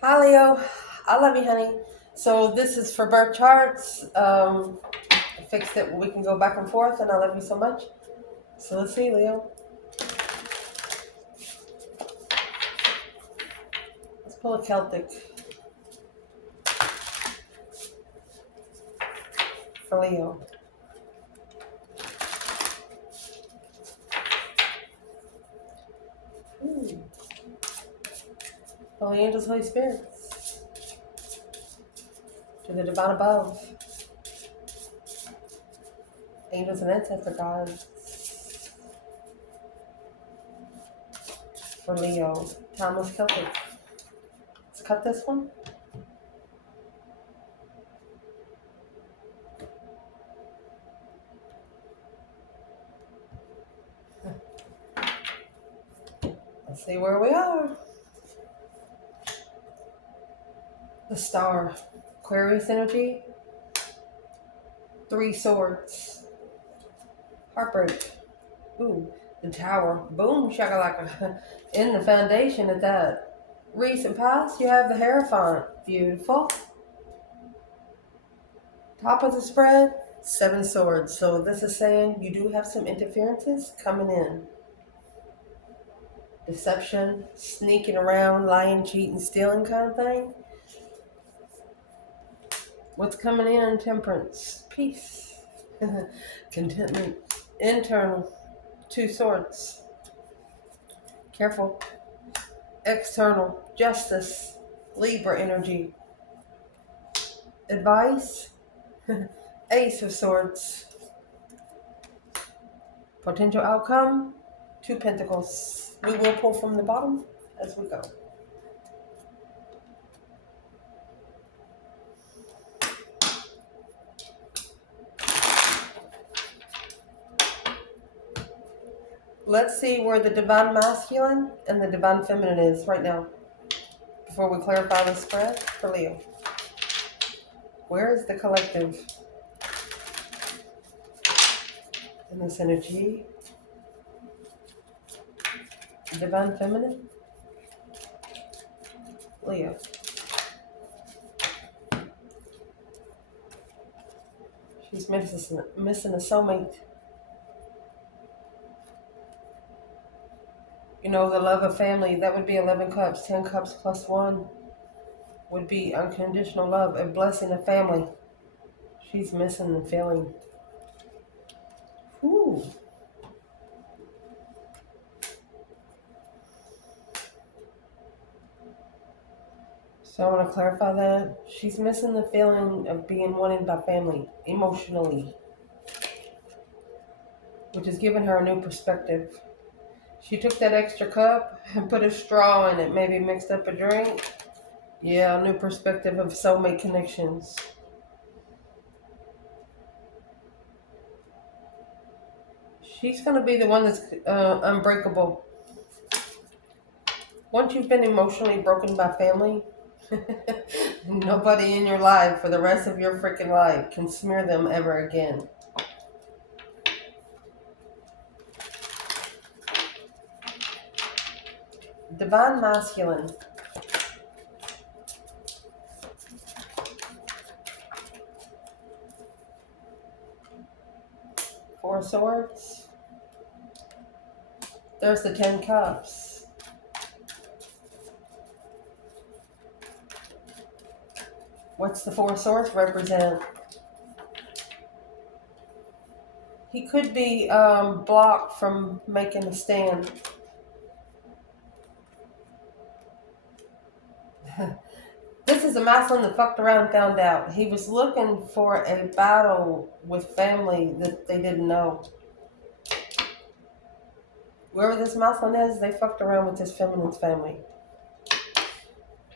Hi Leo, I love you, honey. So this is for birth charts. I fixed it. We can go back and forth, and I love you so much. So let's see, Leo. Let's pull a Celtic for Leo. Ooh. Holy angels, Holy spirits, to the divine above, angels and ancestor gods for Leo. Timeless Celtic. Let's cut this one. Let's see where we are. The star, Aquarius energy, 3 swords, heartbreak. Ooh, the tower. Boom, shakalaka. In the foundation of that recent past, you have the Hierophant. Beautiful. Top of the spread, 7 swords. So this is saying you do have some interferences coming in. Deception, sneaking around, lying, cheating, stealing kind of thing. What's coming in? Temperance, peace, contentment, internal, 2 swords. Careful. External, justice, Libra energy. Advice, Ace of Swords. Potential outcome, 2 Pentacles. We will pull from the bottom as we go. Let's see where the Divine Masculine and the Divine Feminine is right now before we clarify the spread for Leo. Where is the collective in this energy? Divine Feminine, Leo. She's missing a soulmate. You know, the love of family, that would be 11 cups. 10 cups plus 1 would be unconditional love, a blessing of family. She's missing the feeling. Ooh. So I want to clarify that. She's missing the feeling of being wanted by family emotionally, which has given her a new perspective. She took that extra cup and put a straw in it, maybe mixed up a drink. Yeah, a new perspective of soulmate connections. She's going to be the one that's unbreakable. Once you've been emotionally broken by family, nobody in your life for the rest of your freaking life can smear them ever again. Divine Masculine. Four Swords. There's the 10 Cups. What's the 4 Swords represent? He could be blocked from making a stand. This is a masculine that fucked around and found out. He was looking for a battle with family that they didn't know. Whoever this masculine is, they fucked around with this feminine's family.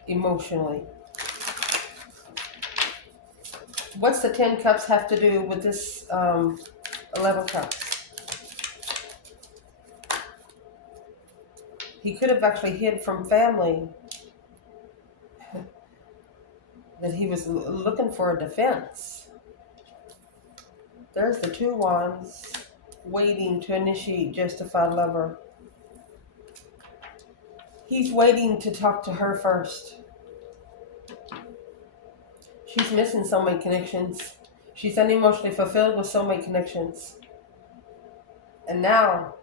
Emotionally. What's the 10 Cups have to do with this 11 Cups? He could have actually hid from family that he was looking for a defense. There's the 2 Wands, waiting to initiate justified lover. He's waiting to talk to her first. She's missing soulmate connections. She's unemotionally fulfilled with soulmate connections. And now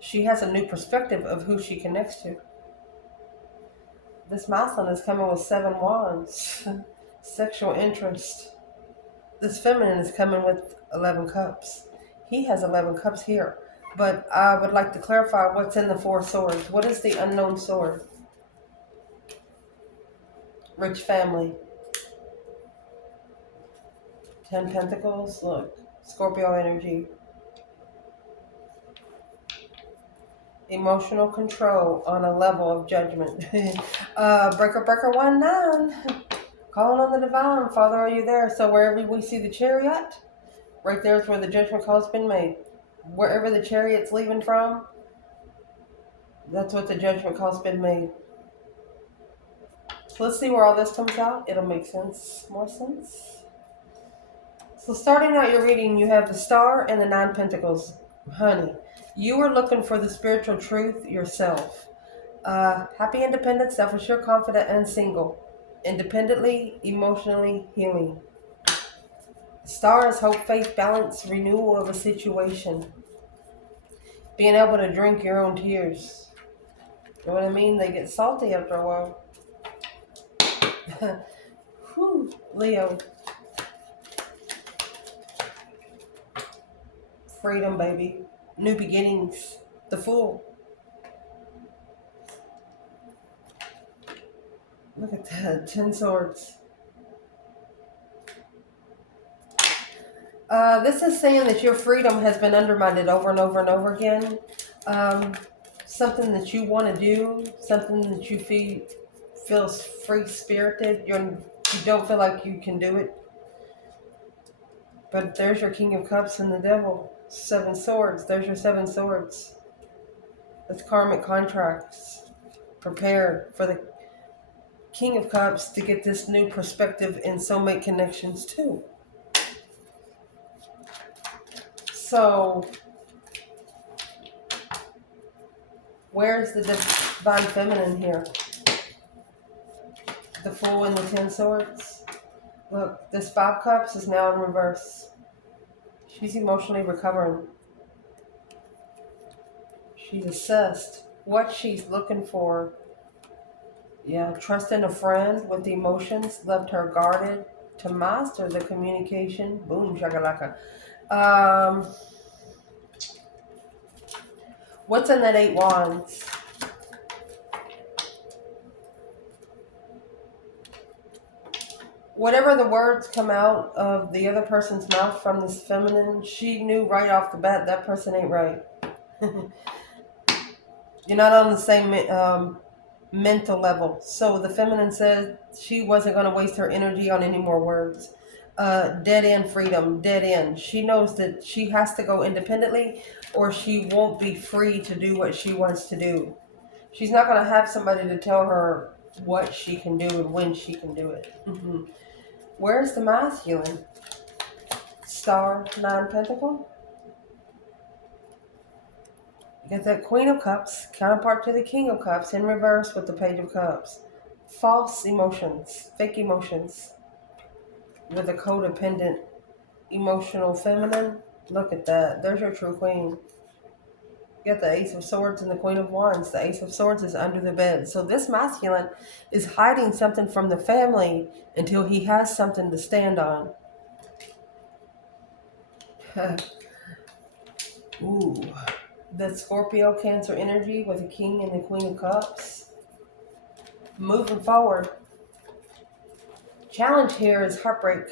she has a new perspective of who she connects to. This masculine is coming with 7 wands. Sexual interest. This feminine is coming with 11 cups. He has 11 cups here. But I would like to clarify what's in the 4 swords. What is the unknown sword? Rich family. 10 pentacles. Look. Scorpio energy. Emotional control on a level of judgment. Breaker 1-9. Calling on the divine. Father, are you there? So wherever we see the chariot, right there is where the judgment call has been made. Wherever the chariot's leaving from, that's what the judgment call's been made. So let's see where all this comes out. It'll make sense. More sense. So starting out your reading, you have the Star and the 9 Pentacles. Honey, you are looking for the spiritual truth yourself. Happy, independent, self-assured, confident, and single. Independently, emotionally healing. Star is hope, faith, balance, renewal of a situation. Being able to drink your own tears. You know what I mean? They get salty after a while. Whew, Leo. Freedom, baby. New beginnings. The Fool. Look at that. 10 swords. This is saying that your freedom has been undermined over and over and over again. Something that you want to do, something that you feels free-spirited. You don't feel like you can do it. But there's your King of Cups and the Devil. 7 swords. There's your 7 swords. That's karmic contracts. Prepare for the King of Cups to get this new perspective in soulmate connections too. So, where's the divine feminine here? The Fool and the 10 swords. Look, this 5 cups is now in reverse. She's emotionally recovering. She's assessed what she's looking for. Yeah, trusting a friend with emotions, left her guarded to master the communication. Boom, shakalaka. What's in that 8 wands? Whatever the words come out of the other person's mouth from this feminine, she knew right off the bat that person ain't right. You're not on the same mental level. So the feminine said she wasn't going to waste her energy on any more words. Dead end freedom, dead end. She knows that she has to go independently or she won't be free to do what she wants to do. She's not going to have somebody to tell her what she can do and when she can do it. Where's the masculine? Star, 9 Pentacle. You got that Queen of Cups, counterpart to the King of Cups, in reverse with the Page of Cups. False emotions, fake emotions. With a codependent, emotional feminine. Look at that. There's your true queen. You got the Ace of Swords and the Queen of Wands. The Ace of Swords is under the bed. So this masculine is hiding something from the family until he has something to stand on. Ooh. The Scorpio Cancer energy with the King and the Queen of Cups. Moving forward. Challenge here is heartbreak.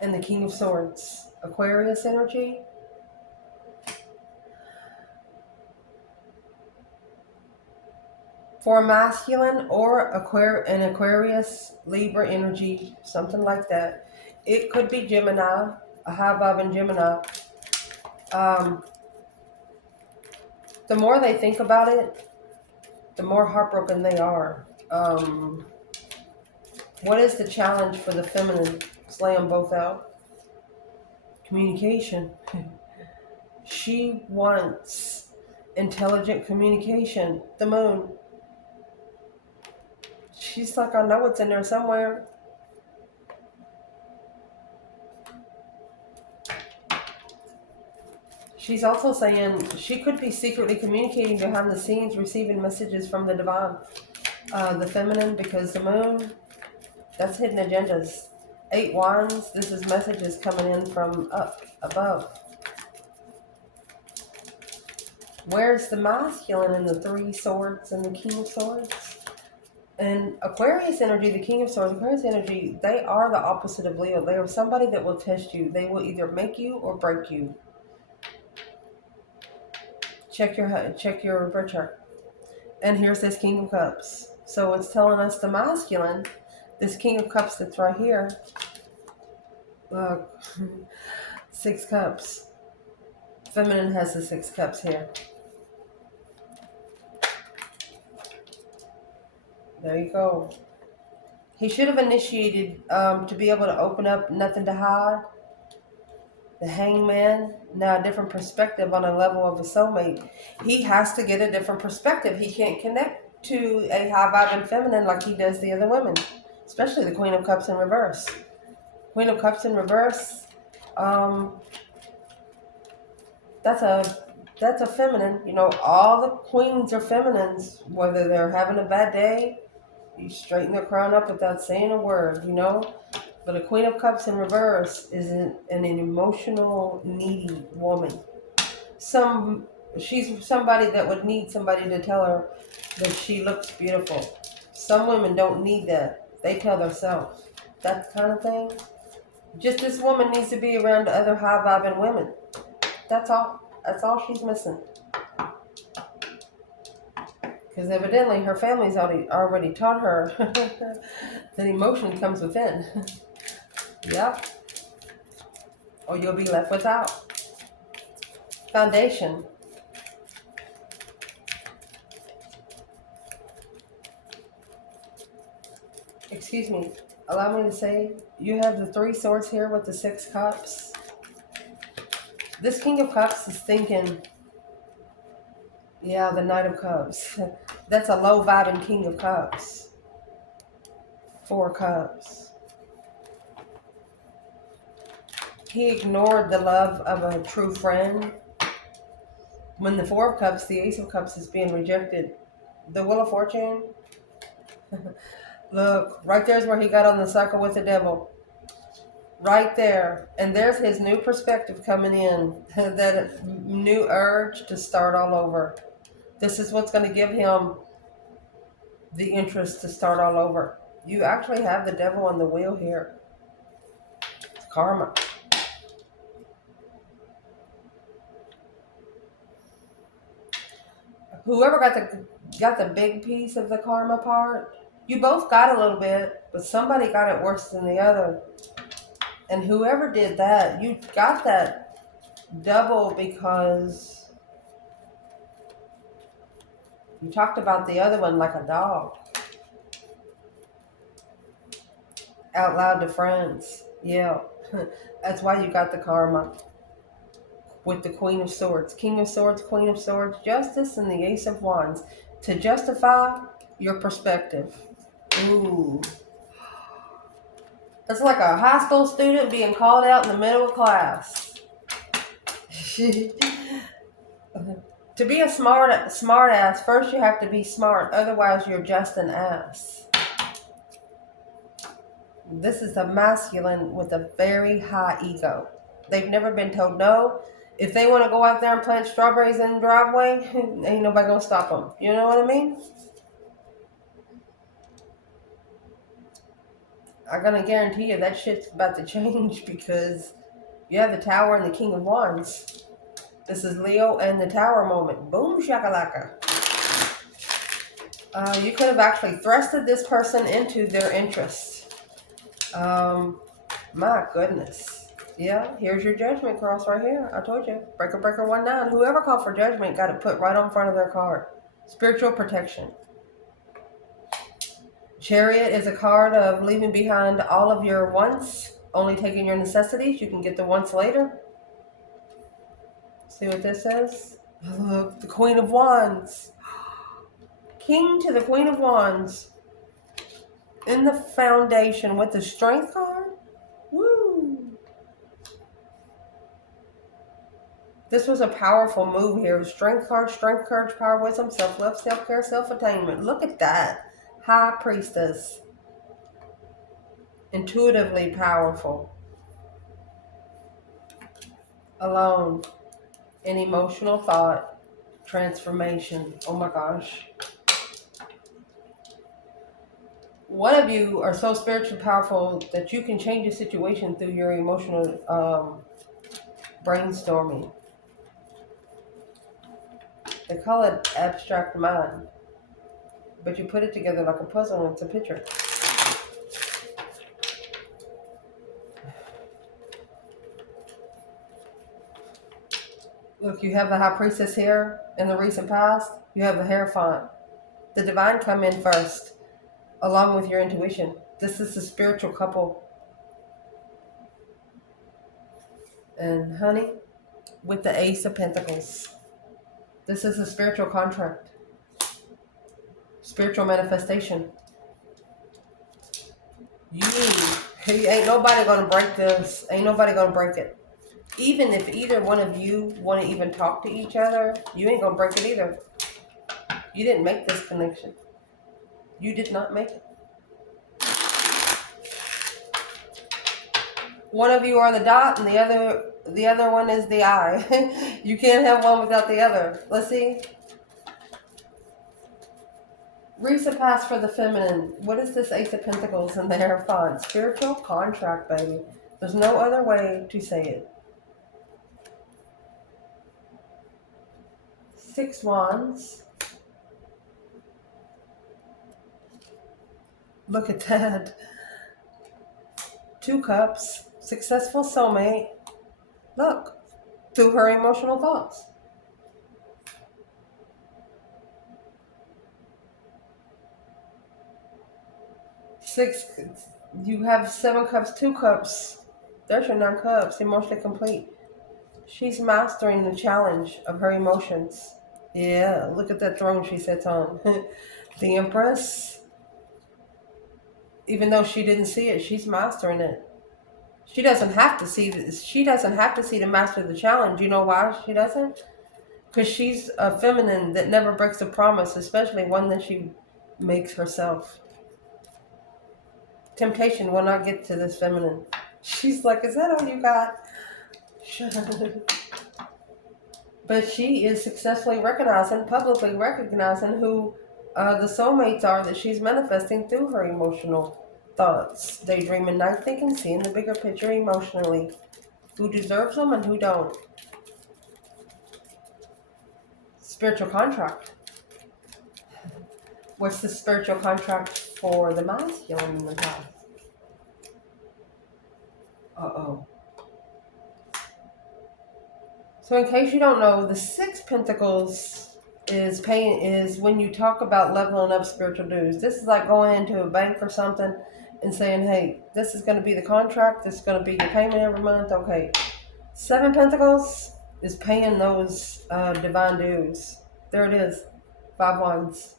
And the King of Swords. Aquarius energy. For a masculine or an Aquarius, Libra energy, something like that. It could be Gemini, a high vibing Gemini. The more they think about it, the more heartbroken they are. What is the challenge for the feminine? Lay them both out. Communication. She wants intelligent communication. The Moon. She's like, I know it's in there somewhere. She's also saying she could be secretly communicating behind the scenes, receiving messages from the divine, the feminine, because the moon, that's hidden agendas. 8 wands, this is messages coming in from up above. Where's the masculine in the 3 swords and the king of swords? And Aquarius energy, the king of swords, Aquarius energy, they are the opposite of Leo. They are somebody that will test you. They will either make you or break you. Check your birth chart. And here's this king of cups. So it's telling us the masculine, this king of cups that's right here. Look, 6 cups. Feminine has the 6 cups here. There you go. He should have initiated to be able to open up, nothing to hide. The hangman, now a different perspective on a level of a soulmate. He has to get a different perspective. He can't connect to a high vibing feminine like he does the other women, especially the Queen of Cups in reverse. Queen of Cups in reverse, that's a feminine. You know, all the queens are feminines, whether they're having a bad day. You straighten their crown up without saying a word, you know. But a Queen of Cups in reverse is an emotional, needy woman. She's somebody that would need somebody to tell her that she looks beautiful. Some women don't need that. They tell themselves. That kind of thing. Just this woman needs to be around other high-vibing women. That's all. That's all she's missing. Because evidently her family's already taught her that emotion comes within. Yep. Or you'll be left without. Foundation. Excuse me. Allow me to say, you have the 3 swords here with the 6 cups. This King of Cups is thinking, yeah, the Knight of Cups. That's a low vibing King of Cups. 4 cups. He ignored the love of a true friend. When the 4 of Cups, the Ace of Cups is being rejected. The Wheel of Fortune. Look, right there's where he got on the cycle with the devil. Right there. And there's his new perspective coming in. That new urge to start all over. This is what's going to give him the interest to start all over. You actually have the devil on the wheel here. It's karma. Whoever got the big piece of the karma part, you both got a little bit, but somebody got it worse than the other. And whoever did that, you got that double because you talked about the other one like a dog. Out loud to friends. Yeah. That's why you got the karma. With the Queen of Swords. King of Swords, Queen of Swords, Justice, and the Ace of Wands. To justify your perspective. Ooh. It's like a high school student being called out in the middle of class. To be a smart ass, first you have to be smart. Otherwise, you're just an ass. This is a masculine with a very high ego. They've never been told no. If they want to go out there and plant strawberries in the driveway, ain't nobody gonna stop them. You know what I mean? I'm gonna guarantee you that shit's about to change because you have the Tower and the King of Wands. This is Leo and the Tower moment. Boom shakalaka. You could have actually thrusted this person into their interest. My goodness. Yeah, here's your judgment cross right here. I told you. Breaker, breaker, 1-9. Whoever called for judgment got it put right on front of their card. Spiritual protection. Chariot is a card of leaving behind all of your wants, only taking your necessities. You can get the wants later. See what this says? Look, the Queen of Wands. King to the Queen of Wands. in the foundation with the Strength card. Woo! This was a powerful move here. Strength card, strength, courage, power, wisdom, self-love, self-care, self-attainment. Look at that. High Priestess. Intuitively powerful. Alone. An emotional thought. Transformation. Oh my gosh. One of you are so spiritually powerful that you can change a situation through your emotional brainstorming. They call it abstract mind, but you put it together like a puzzle and it's a picture. Look, you have the High Priestess here in the recent past. You have the Hierophant. The divine come in first, along with your intuition. This is a spiritual couple. And honey, with the Ace of Pentacles. This is a spiritual contract. Spiritual manifestation. Ain't nobody gonna break this. Ain't nobody gonna break it. Even if either one of you want to even talk to each other, you ain't gonna break it either. You didn't make this connection. You did not make it. One of you are the dot and the other one is the eye. You can't have one without the other. Let's see. Recent past for the feminine. What is this Ace of Pentacles and the Hierophant? Spiritual contract, baby. There's no other way to say it. 6 Wands. Look at that. 2 Cups. Successful soulmate. Look. Through her emotional thoughts. 6. You have 7 Cups, 2 Cups. There's your 9 Cups. Emotionally complete. She's mastering the challenge of her emotions. Yeah, look at that throne she sits on. The Empress. Even though she didn't see it, she's mastering it. She doesn't have to see this. She doesn't have to see to master the challenge. You know why she doesn't? Because she's a feminine that never breaks a promise, especially one that she makes herself. Temptation will not get to this feminine. She's like, is that all you got? But she is successfully publicly recognizing who the soulmates are that she's manifesting through her emotional thoughts. Daydreaming, night thinking, seeing the bigger picture emotionally. Who deserves them and who don't. Spiritual contract. What's the spiritual contract for the masculine in the past? Uh-oh. So in case you don't know, the 6 Pentacles is when you talk about leveling up spiritual dues. This is like going into a bank or something and saying, hey, this is going to be the contract. This is going to be your payment every month. Okay. 7 Pentacles is paying those divine dues. There it is. 5 Wands.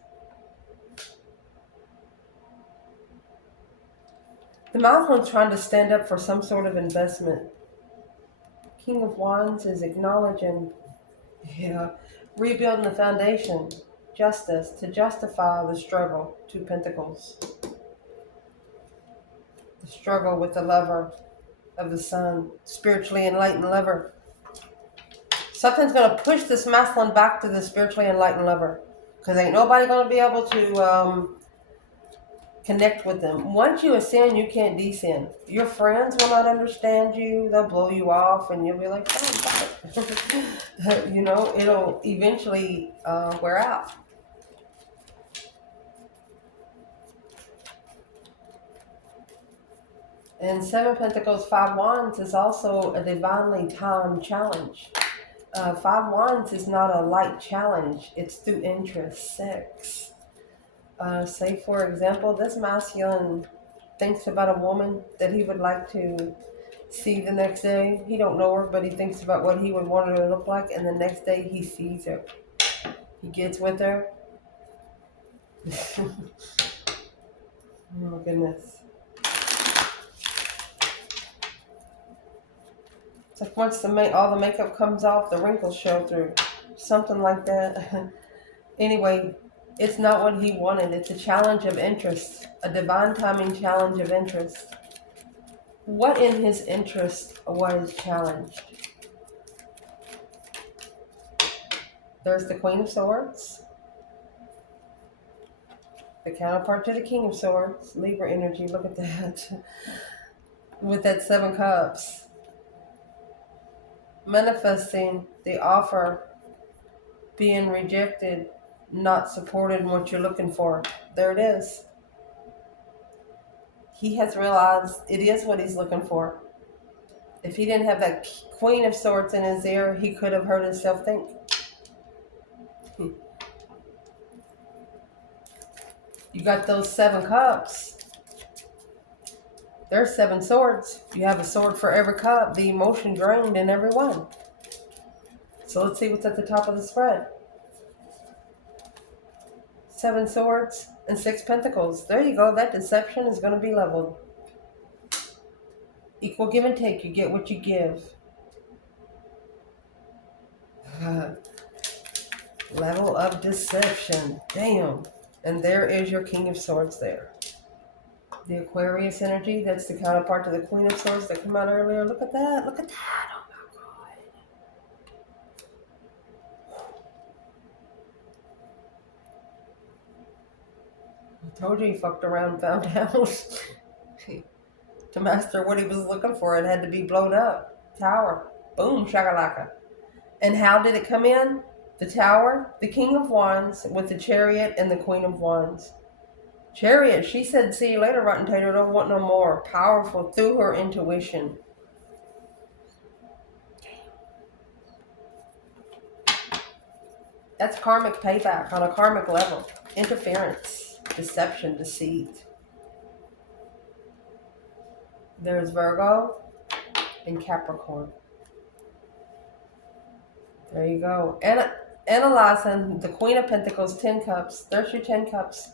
The mouth one's trying to stand up for some sort of investment. King of Wands is acknowledging, rebuilding the foundation, justice, to justify the struggle. 2 Pentacles. The struggle with the lover of the sun, spiritually enlightened lover. Something's going to push this masculine back to the spiritually enlightened lover. Because ain't nobody going to be able to connect with them. Once you ascend, you can't descend. Your friends will not understand you. They'll blow you off and you'll be like, oh, you know, it'll eventually wear out. And 7 Pentacles, 5 Wands is also a divinely timed challenge. 5 Wands is not a light challenge. It's through interest, sex. Say, for example, this masculine thinks about a woman that he would like to see the next day. He don't know her, but he thinks about what he would want her to look like, and the next day he sees her. He gets with her. Oh my goodness. It's like once all the makeup comes off, the wrinkles show through. Something like that. Anyway, it's not what he wanted. It's a challenge of interest. A divine timing challenge of interest. What in his interest was challenged? There's the Queen of Swords. The counterpart to the King of Swords. Libra energy. Look at that. With that 7 cups. Manifesting the offer being rejected, not supported in what you're looking for. There it is. He has realized it is what he's looking for. If he didn't have that Queen of Swords in his ear, he could have heard himself think. You got those 7 cups. There's 7 swords. You have a sword for every cup. The emotion drained in every one. So let's see what's at the top of the spread. 7 swords and 6 pentacles. There you go. That deception is going to be leveled. Equal give and take. You get what you give. Level of deception. Damn. And there is your King of Swords there. The Aquarius energy, that's the counterpart to the Queen of Swords that came out earlier. Look at that. Look at that. Oh my God. I told you he fucked around and found out. To master what he was looking for, it had to be blown up. Tower. Boom, shakalaka. And how did it come in? The Tower, the King of Wands with the Chariot and the Queen of Wands. Chariot, she said, see you later, Rotten Tater, don't want no more. Powerful through her intuition. That's karmic payback on a karmic level. Interference, deception, deceit. There's Virgo and Capricorn. There you go. Analyzing the Queen of Pentacles, 10 cups. There's your 10 cups.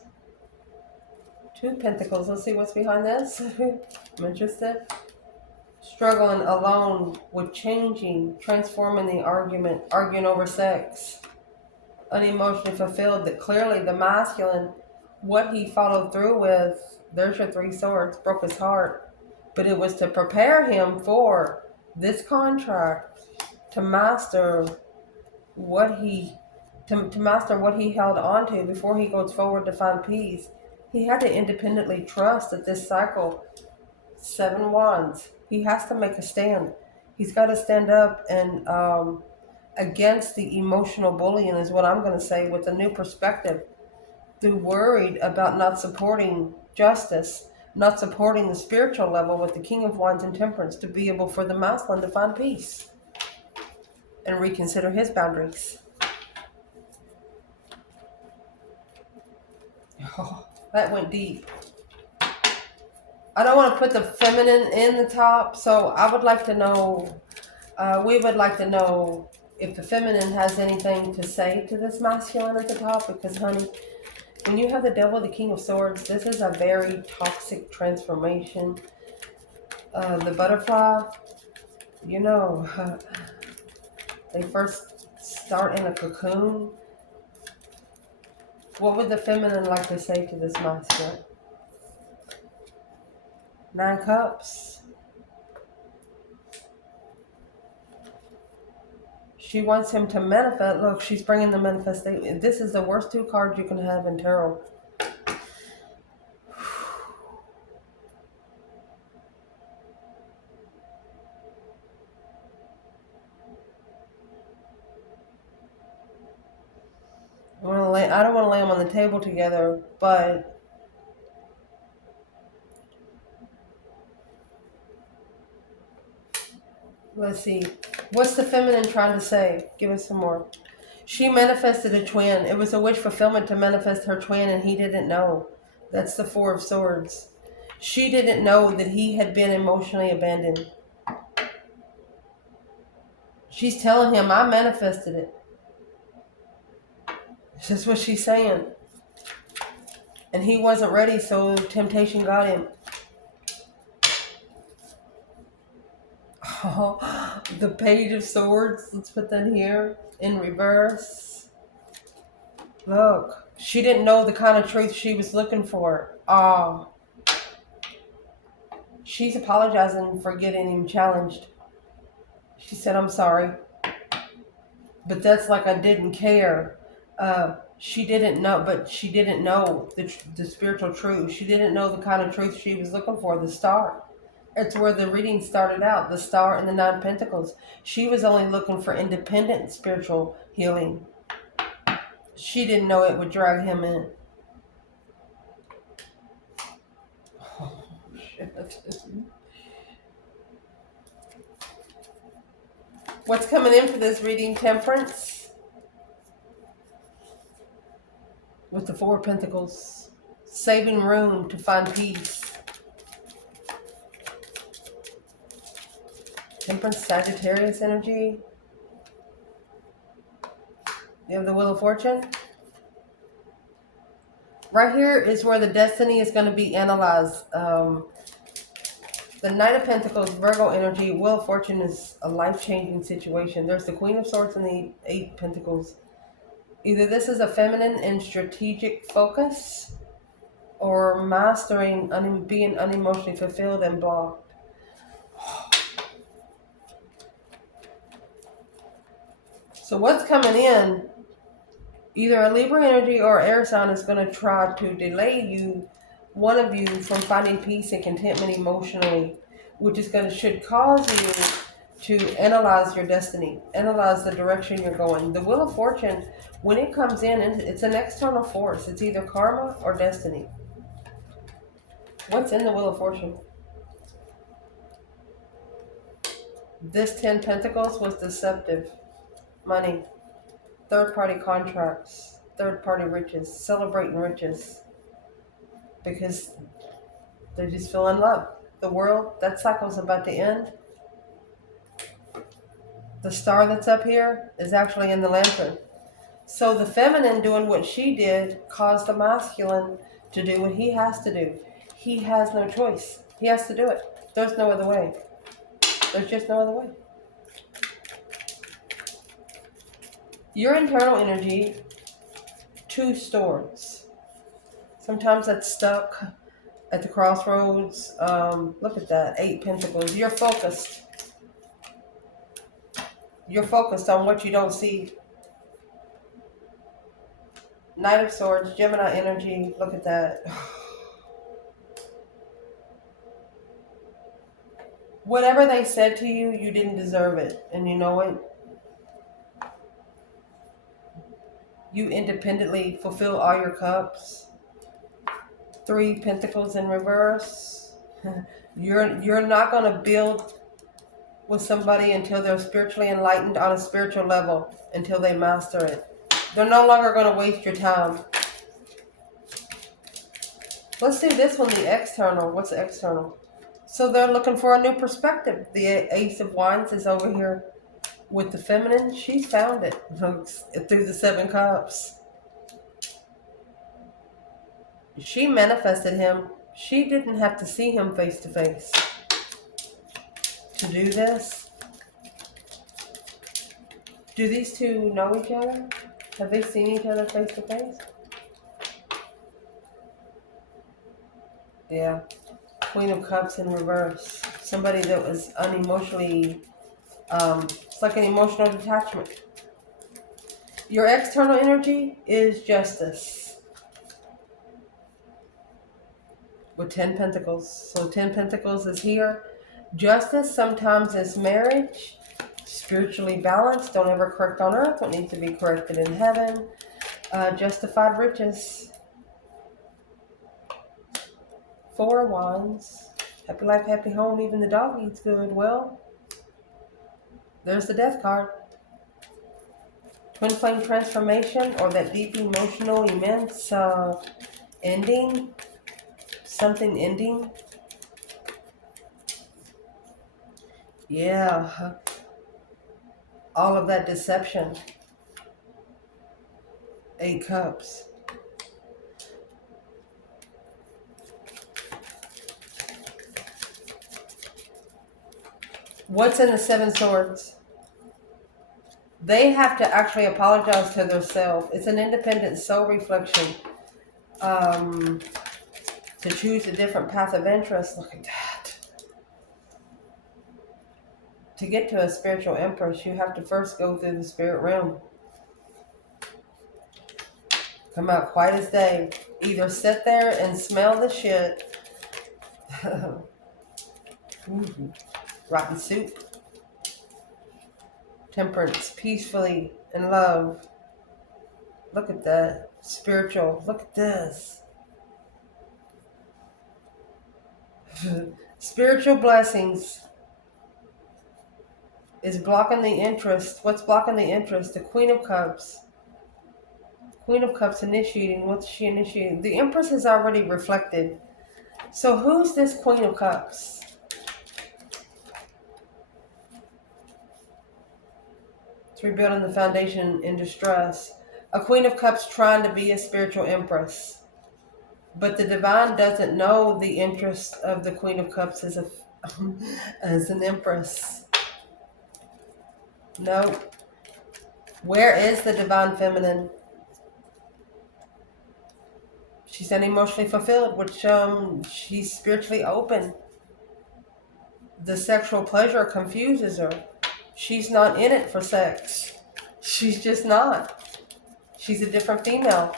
2 pentacles. Let's see what's behind this. I'm interested. Struggling alone with changing, transforming the argument, arguing over sex. Unemotionally fulfilled. That clearly the masculine, what he followed through with, there's your 3 swords, broke his heart. But it was to prepare him for this contract, to master what he held on to before he goes forward to find peace. He had to independently trust that this cycle, 7 wands, he has to make a stand. He's got to stand up and against the emotional bullying is what I'm going to say, with a new perspective. They're worried about not supporting justice, not supporting the spiritual level with the King of Wands and Temperance, to be able for the masculine to find peace and reconsider his boundaries. Oh, that went deep. I don't want to put the feminine in the top, so I would like to know, we would like to know if the feminine has anything to say to this masculine at the top, because honey, when you have the Devil, the King of Swords, this is a very toxic transformation. The butterfly, you know, they first start in a cocoon. What would the feminine like to say to this masculine? 9 cups. She wants him to manifest. Look, she's bringing the manifestation. This is the worst 2 cards you can have in tarot. I don't want to lay them on the table together, but let's see. What's the feminine trying to say? Give us some more. She manifested a twin. It was a wish fulfillment to manifest her twin, and he didn't know. That's the 4 of Swords. She didn't know that he had been emotionally abandoned. She's telling him, I manifested it. This is what she's saying. And he wasn't ready, so temptation got him. Oh, the Page of Swords. Let's put that here in reverse. Look, she didn't know the kind of truth she was looking for. Oh, she's apologizing for getting him challenged. She said, I'm sorry. But that's like I didn't care. She didn't know, but she didn't know the spiritual truth. She didn't know the kind of truth she was looking for, the star. It's where the reading started out, the star and the 9 pentacles. She was only looking for independent spiritual healing. She didn't know it would drag him in. Oh, shit. What's coming in for this reading, Temperance? With the 4 pentacles. Saving room to find peace. Temperance, Sagittarius energy. You have the Wheel of Fortune. Right here is where the destiny is going to be analyzed. The Knight of Pentacles, Virgo energy, Wheel of Fortune is a life-changing situation. There's the Queen of Swords and the 8 Pentacles. Either this is a feminine and strategic focus, or mastering, being unemotionally fulfilled and blocked. So what's coming in, either a Libra energy or air sign is going to try to delay you, one of you, from finding peace and contentment emotionally, which is should cause you to analyze your destiny, analyze the direction you're going. The Wheel of Fortune, when it comes in, it's an external force. It's either karma or destiny. What's in the Wheel of Fortune? This 10 Pentacles was deceptive. Money, third-party contracts, third-party riches, celebrating riches, because they just feel in love. The world, that cycle's about to end. The star that's up here is actually in the lantern. So the feminine doing what she did caused the masculine to do what he has to do. He has no choice. He has to do it. There's no other way. There's just no other way. Your internal energy, 2 swords. Sometimes that's stuck at the crossroads. Look at that, 8 Pentacles. You're focused. You're focused on what you don't see. Knight of Swords, Gemini energy. Look at that. Whatever they said to you, you didn't deserve it. And you know it. You independently fulfill all your cups. 3 Pentacles in reverse. You're not going to build with somebody until they're spiritually enlightened on a spiritual level, until they master it. They're no longer going to waste your time. Let's see this one, the external. What's the external? So they're looking for a new perspective. The Ace of Wands is over here with the feminine. She's found it through the 7 Cups. She manifested him. She didn't have to see him face to face to do this. Do these 2 know each other? Have they seen each other face to face? Yeah. Queen of Cups in reverse. Somebody that was unemotionally, it's like an emotional detachment. Your external energy is justice. With 10 Pentacles. So 10 Pentacles is here. Justice sometimes is marriage. Spiritually balanced. Don't ever correct on earth what needs to be corrected in heaven. Justified riches. 4 Wands. Happy life, happy home. Even the dog eats good. Well, there's the Death card. Twin flame transformation, or that deep emotional, immense ending. Something ending. Yeah. All of that deception. 8 Cups. What's in the Seven Swords? They have to actually apologize to themselves. It's an independent soul reflection. To choose a different path of interest. Look at that. To get to a spiritual empress, you have to first go through the spirit realm. Come out quiet as day. Either sit there and smell the shit. Rotten soup. Temperance, peacefully, in love. Look at that. Spiritual. Look at this. Spiritual blessings is blocking the interest. What's blocking the interest? The Queen of Cups. Queen of Cups initiating. What's she initiating? The Empress has already reflected. So who's this Queen of Cups? It's rebuilding the foundation in distress. A Queen of Cups trying to be a spiritual Empress. But the divine doesn't know the interest of the Queen of Cups as an Empress. No. Where is the divine feminine? She's unemotionally fulfilled, which she's spiritually open. The sexual pleasure confuses her. She's not in it for sex. She's just not. She's a different female.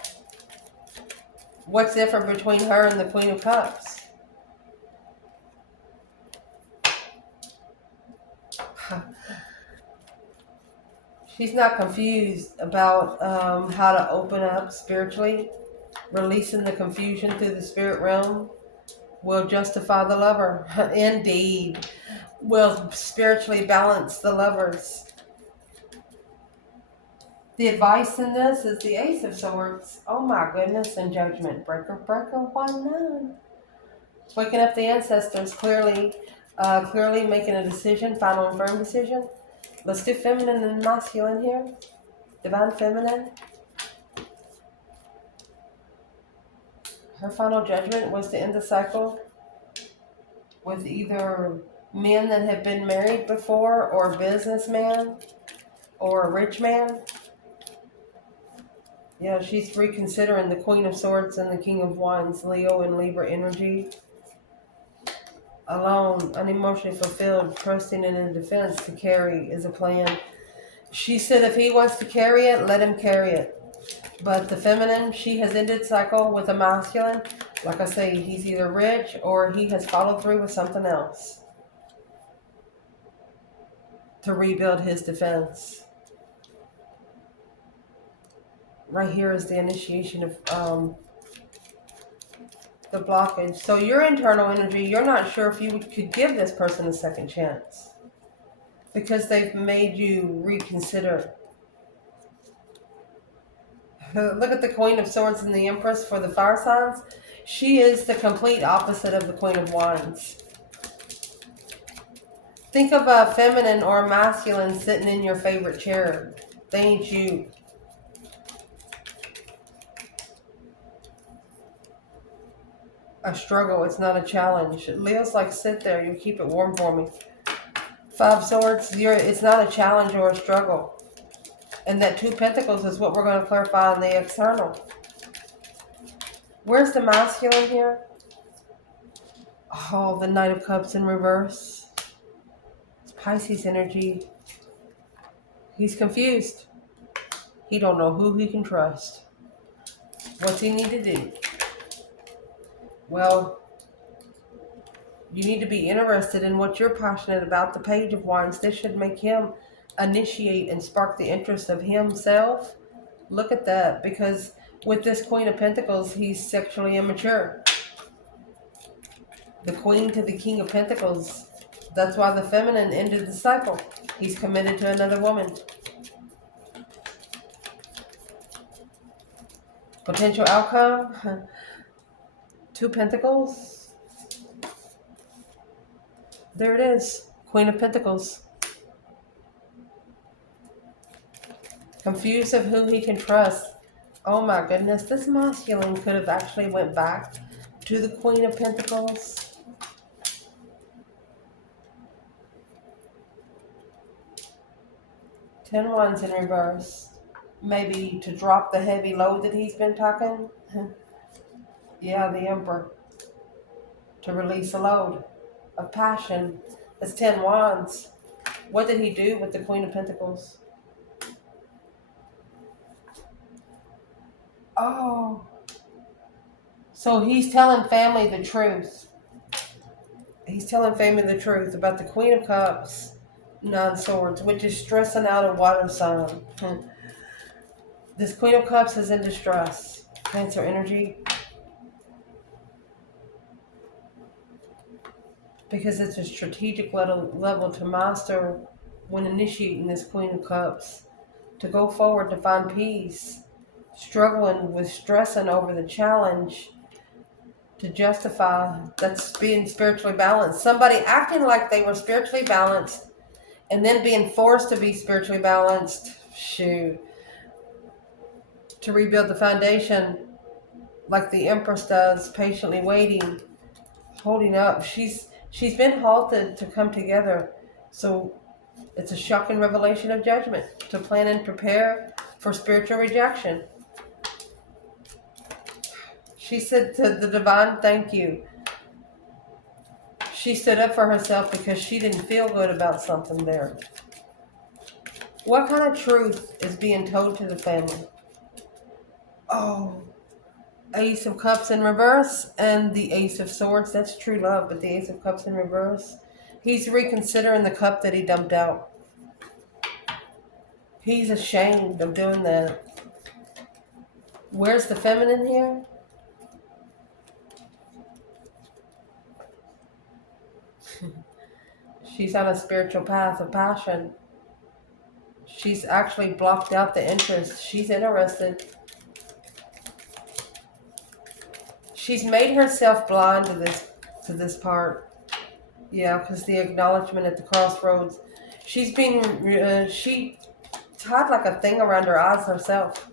What's different between her and the Queen of Cups? She's not confused about how to open up spiritually. Releasing the confusion through the spirit realm will justify the lover. Indeed. Will spiritually balance the lovers. The advice in this is the Ace of Swords. Oh my goodness, and Judgment. Breaker, breaker, 1-9. Waking up the ancestors, clearly making a decision, final and firm decision. Let's do feminine and masculine here. Divine feminine. Her final judgment was to end the cycle with either men that have been married before, or a businessman, or a rich man. Yeah, she's reconsidering the Queen of Swords and the King of Wands, Leo and Libra energy. Alone, unemotionally fulfilled, trusting in a defense to carry is a plan. She said if he wants to carry it, let him carry it. But the feminine, she has ended cycle with a masculine. Like I say, he's either rich or he has followed through with something else to rebuild his defense. Right here is the initiation of the blockage. So your internal energy, you're not sure if you could give this person a second chance because they've made you reconsider. Look at the Queen of Swords and the Empress for the fire signs. She is the complete opposite of the Queen of Wands. Think of a feminine or a masculine sitting in your favorite chair. They ain't you. A struggle, it's not a challenge. Leo's like, sit there, you keep it warm for me. 5 Swords, it's not a challenge or a struggle. And that 2 Pentacles is what we're going to clarify in the external. Where's the masculine here? Oh, the Knight of Cups in reverse. It's Pisces energy. He's confused. He don't know who he can trust. What's he need to do? Well, you need to be interested in what you're passionate about. The Page of Wands, this should make him initiate and spark the interest of himself. Look at that, because with this Queen of Pentacles, he's sexually immature. The Queen to the King of Pentacles. That's why the feminine ended the cycle. He's committed to another woman. Potential outcome. 2 Pentacles. There it is. Queen of Pentacles. Confused of who he can trust. Oh my goodness. This masculine could have actually went back to the Queen of Pentacles. 10 Wands in reverse. Maybe to drop the heavy load that he's been packing. Yeah, the Emperor. To release a load of passion. That's 10 Wands. What did he do with the Queen of Pentacles? Oh. So he's telling family the truth. He's telling family the truth about the Queen of Cups, 9 Swords, which is stressing out a water sign. This Queen of Cups is in distress. Cancer energy. Because it's a strategic level to master when initiating this Queen of Cups. To go forward to find peace. Struggling with stressing over the challenge. To justify that's being spiritually balanced. Somebody acting like they were spiritually balanced and then being forced to be spiritually balanced. Shoot. To rebuild the foundation like the Empress does, patiently waiting, holding up. She's been halted to come together. So it's a shocking revelation of judgment to plan and prepare for spiritual rejection. She said to the divine, thank you. She stood up for herself because she didn't feel good about something there. What kind of truth is being told to the family? Oh, Ace of Cups in reverse and the Ace of Swords. That's true love, but the Ace of Cups in reverse. He's reconsidering the cup that he dumped out. He's ashamed of doing that. Where's the feminine here? She's on a spiritual path of passion. She's actually blocked out the interest. She's interested. She's made herself blind to this part. Yeah, because the acknowledgement at the crossroads. She's being, she tied like a thing around her eyes herself.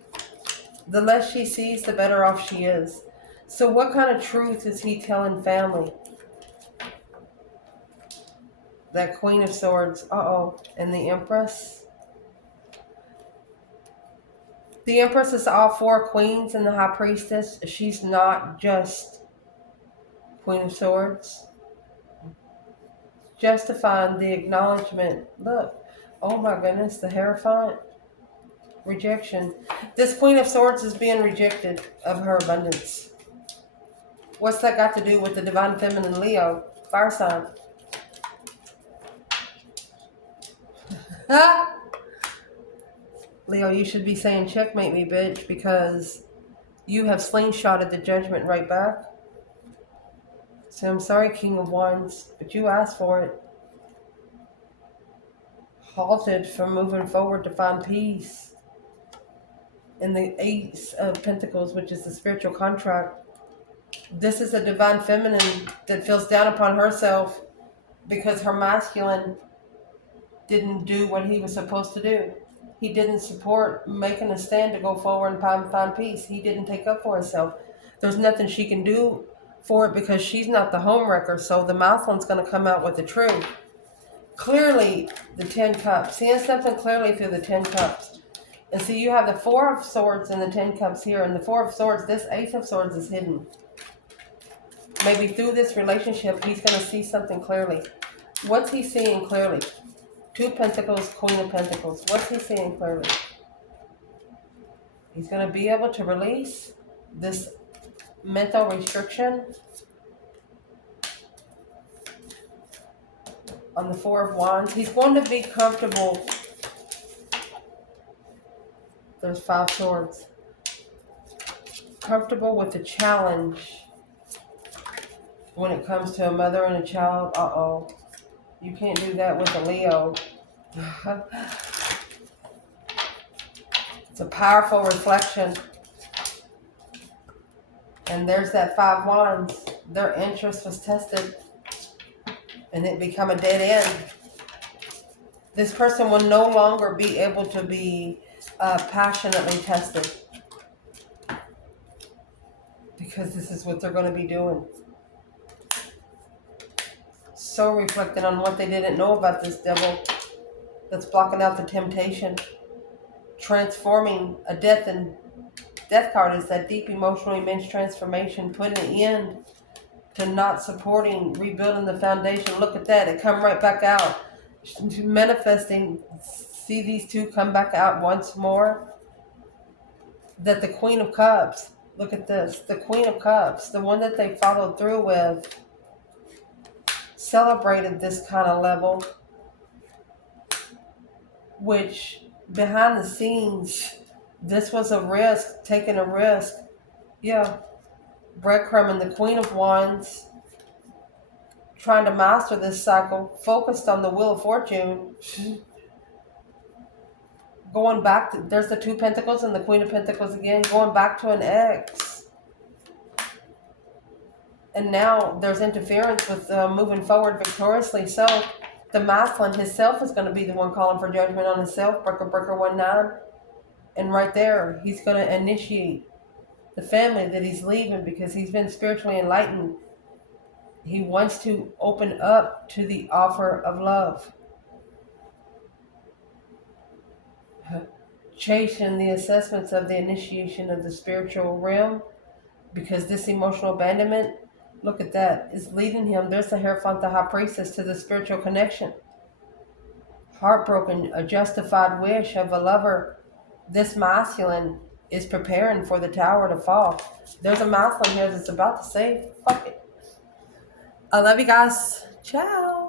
The less she sees, the better off she is. So what kind of truth is he telling family? That Queen of Swords. Uh-oh. And the Empress. The Empress is all 4 queens and the High Priestess. She's not just Queen of Swords. Justifying the acknowledgement. Look. Oh my goodness. The Hierophant. Rejection. This Queen of Swords is being rejected of her abundance. What's that got to do with the Divine Feminine Leo? Fire sign. Leo, you should be saying checkmate me, bitch, because you have slingshotted the judgment right back. So I'm sorry, King of Wands, but you asked for it. Halted from moving forward to find peace. And the Ace of Pentacles, which is the spiritual contract. This is a divine feminine that feels down upon herself because her masculine didn't do what he was supposed to do. He didn't support making a stand to go forward and find peace. He didn't take up for himself. There's nothing she can do for it because she's not the homewrecker. So the masculine's going to come out with the truth. Clearly, the 10 Cups. Seeing something clearly through the 10 Cups. And so you have the 4 of Swords and the 10 Cups here. And the 4 of Swords, this Ace of Swords is hidden. Maybe through this relationship, he's going to see something clearly. What's he seeing clearly? 2 Pentacles, Queen of Pentacles. What's he seeing clearly? He's going to be able to release this mental restriction on the 4 of Wands. He's going to be comfortable. There's 5 Swords. Comfortable with the challenge when it comes to a mother and a child. Uh-oh. You can't do that with a Leo. It's a powerful reflection. And there's that 5 Wands. Their interest was tested. And it became a dead end. This person will no longer be able to be passionately tested. Because this is what they're going to be doing. So reflecting on what they didn't know about this devil. that's blocking out the temptation. Transforming a death card is that deep emotional immense transformation, putting an end to not supporting, rebuilding the foundation. Look at that. It come right back out. Manifesting. See these two come back out once more. That the Queen of Cups, look at this. The Queen of Cups, the one that they followed through with, celebrated this kind of level, which behind the scenes, this was a risk, taking a risk. Yeah. Breadcrumbing the Queen of Wands, trying to master this cycle, focused on the Wheel of Fortune, going back to, there's the Two Pentacles and the Queen of Pentacles again, going back to an ex. And now there's interference with moving forward victoriously. So the masculine himself is going to be the one calling for judgment on himself, breaker 19. And right there, he's going to initiate the family that he's leaving because he's been spiritually enlightened. He wants to open up to the offer of love. Chasing the assessments of the initiation of the spiritual realm, because this emotional abandonment, look at that, is leading him. There's the Hierophant, the High Priestess, to the spiritual connection. Heartbroken, a justified wish of a lover. This masculine is preparing for the tower to fall. There's a masculine here that's about to say, fuck it. I love you guys. Ciao.